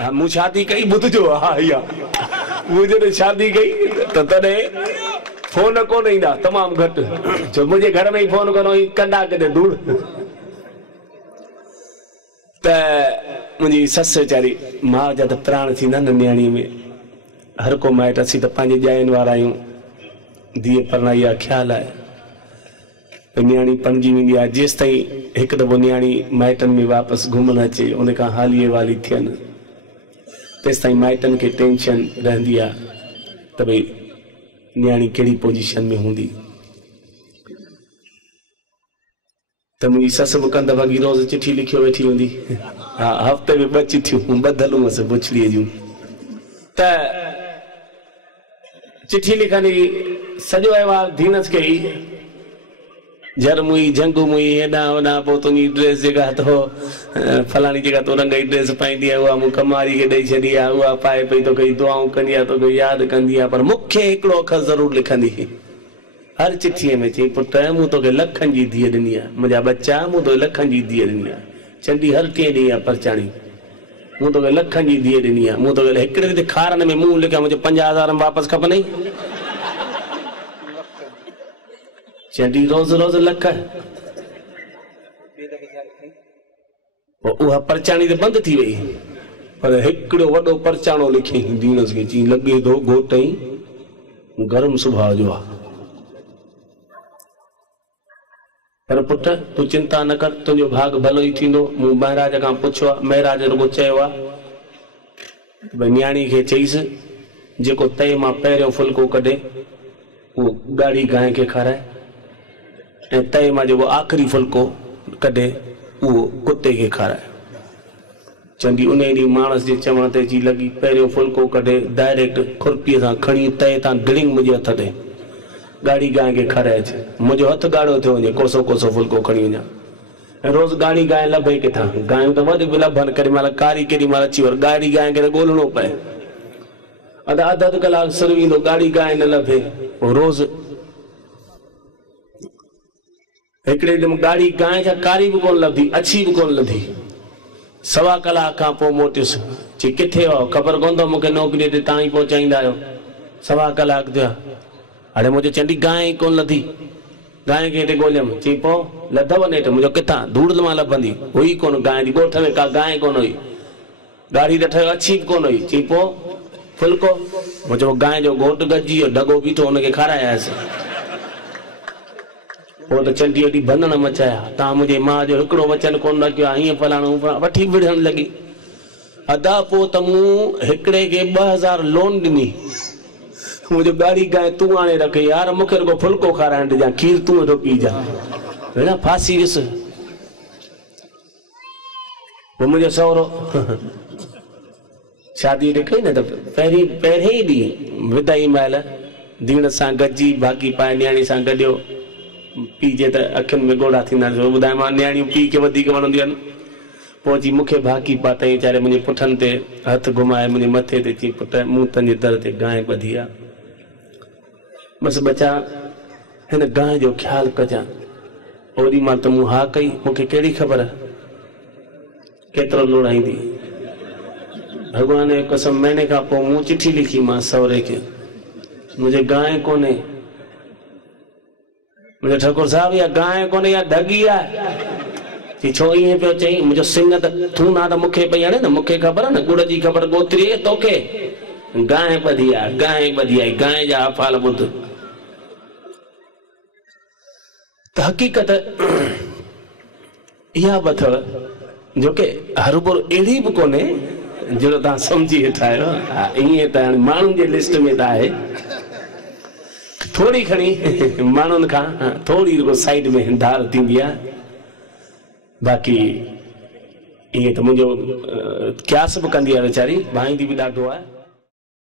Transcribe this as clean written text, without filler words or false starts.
मूं शादी कई ॿुधजो हाँ या मुझे शादी कई तो तॾे फोन कोन ईंदा तमाम घट जो मुझे घर में ही फोन करो कंदा किथे दूर त मुझी सस वेचारी मां जा त प्राण थींदा न न्याणी में हर को माइट असीं त पंहिंजे ॼाइनि वारा आहियूं धीअ परणाई आहे ख्याल आहे न्याणी पणजी वेंदी आहे जेसि ताईं हिकु दफ़ो न्याणी माइटनि में वापसि घुमण अचे उन खां हालीअ वाली थियनि तेसि ताईं माइटनि खे टेंशन रहंदी आहे त भई न्याणी कहिड़ी पोजीशन में हूंदी त मुंहिंजी ससु बि कंद वॻी रोज़ चिठी लिखियो वेठी हूंदी हा हफ़्ते में 2 चिठियूं ॿधल हुअसि बुछड़ीअ जूं त चिठी लिखंदी सॼो अहिवाल धीनस खे ई जर्म हुई जंग हुई हेॾां होॾां पोइ तुंहिंजी ड्रेस जेका तो फलाणी जेका तो रंग जी ड्रेस पाईंदी आहे उहा मूं कमारी खे ॾेई छॾी आहे उहा पाए पई तोखे दुआऊं कंदी आहे तोखे यादि कंदी आहे पर मूंखे हिकिड़ो अखर ज़रूरु लिखंदी हर चिठीअ में चई पुट मूं तोखे लखनि जी धीअ ॾिनी आहे मुंहिंजा बच्चा मूं तोखे लखनि जी धीअ ॾिनी आहे चंडी हर कंहिं ॾींहुं आहे परचाणी मूं तोखे लखनि जी धीअ ॾिनी आहे मूं तोखे हिकिड़े ते खारनि में मूं लिखिया मुंहिंजे 50,000 वापसि खपनि चंडी रोज़ रोज़ लख उहा परचाणी त बंदि थी वई पर हिकिड़ो वॾो परचाणो लिखी दीनस खे चई लॻे थो घोट ई गरम सुभाउ जो आहे पर पुट तूं चिंता न कर तुंहिंजो भाग भलो ई थींदो मूं महाराज खां पुछियो आहे महाराज रुगो चयो आहे भई न्याणी खे चईसि जेको तए मां पहिरियों फुल्को कढे उहो ॻाढ़ी गांइ खे खाराए ऐं तए मां जेको आख़िरी फुल्को कढे उहो कुते खे खाराए चंदी उन ॾींहुं माणस जे चवण ते अची लॻी पहिरियों फुल्को कढे डायरेक्ट खुरपीअ सां खणी तए तां ड्रिंग मुंहिंजे हथ ते गाड़ी गांइ खे खाराए अचे मुंहिंजो हथ ॻाढ़ो थियो वञे कोसो कोसो फुल्को खणी वञा ऐं रोज़ गाड़ी गांइ लभे किथां गांइयूं त वधीक लभनि केॾी महिल कारी केॾी महिल अची वञे गाड़ी गांइ खे ॻोल्हणो पए अधु कलाक सिर ईंदो गाड़ी गांइ न लभे पोइ रोज़ हिकिड़े ॾींहुं गाड़ी गांइ छा कारी बि कोन लधी अछी बि कोन लधी 1.25 कलाक खां पोइ मोटियुसि चई किथे हो ख़बर कोन अथव मूंखे नौकिरीअ ते तव्हां ई पहुचाईंदा आहियो 1.25 कलाक थिया हाणे मुंहिंजो चंडी गांइ कोन लधी गांइ खे हेठि ॻोल्हियमि चई पोइ लधव नेठि मुंहिंजो किथां धूड़ मां लभंदी हुई कोन गांइ जी ॻोठ में का गांइ कोन हुई गाड़ी त ठहियो अछी बि कोन हुई चई पोइ फुल्को मुंहिंजो गांइ जो घोट गॾिजी वियो ढगो बीठो हुनखे खारायासीं पोइ त चंडी एॾी भनण मचाया तव्हां मुंहिंजे माउ जो हिकिड़ो वचन कोन रखियो आहे हीअं फलाणो वठी विढ़ण लॻी अदा पोइ त मूं हिकिड़े खे 2000 लोन ॾिनी मुंहिंजो गाड़ी गांइ तूं आणे रखे यार मूंखे रुगो फुल्को खाराइण ॾिजां खीर तूं वेठो पीजा भेण फासी वियुसि पोइ मुंहिंजो सहुरो शादी कई न त पहिरें ई ॾींहुं विदाई महिल धीण सां गॾिजी भागी पाए न्याणी सां गॾियो पीउ जे त अखियुनि में ॻोढ़ा थींदा ॿुधाए मां न्याणियूं पीउ खे वधीक वणंदियूं आहिनि पोइ जी मूंखे भागी पातई वीचारे मुंहिंजे पुठनि ते हथ घुमाए मुंहिंजे मथे ते चई पुट मूं तुंहिंजे दर ते गांइ ॿधी आहे बसि बचा हिन गांइ जो ख़्यालु कजां ओॾी महिल त मूं हा कई मूंखे कहिड़ी ख़बर केतिरो लोड़ाईंदी भॻवान जो कसम महीने खां पोइ मूं चिठी लिखी मां सहुरे खे मुंहिंजे गांइ कोन्हे मुंहिंजो ठाकुर साहिब इहा गांइ कोन्हे इहा ढगी आहे चई छो ईअं पियो चई मुंहिंजो सिंग त तूं ना त मूंखे पई हणे न मूंखे ख़बर न गुड़ जी ख़बर ॻोतरी तोखे गांइ ॿधी आहे गांइ ॿधी आहे गांइ जा अफ़ाल ॿुध त हक़ीक़त इहा बि अथव जोके हर को अहिड़ी बि कोन्हे जहिड़ो तव्हां सम्झी वेठा आहियो हा ईअं त हाणे माण्हुनि जे लिस्ट में त आहे थोड़ी खणी माण्हुनि खां थोड़ी साइड में धार थींदी आहे बाक़ी ईअं त मुंहिंजो क्यास बि कंदी आहे वीचारी भाईंदी बि ॾाढो आहे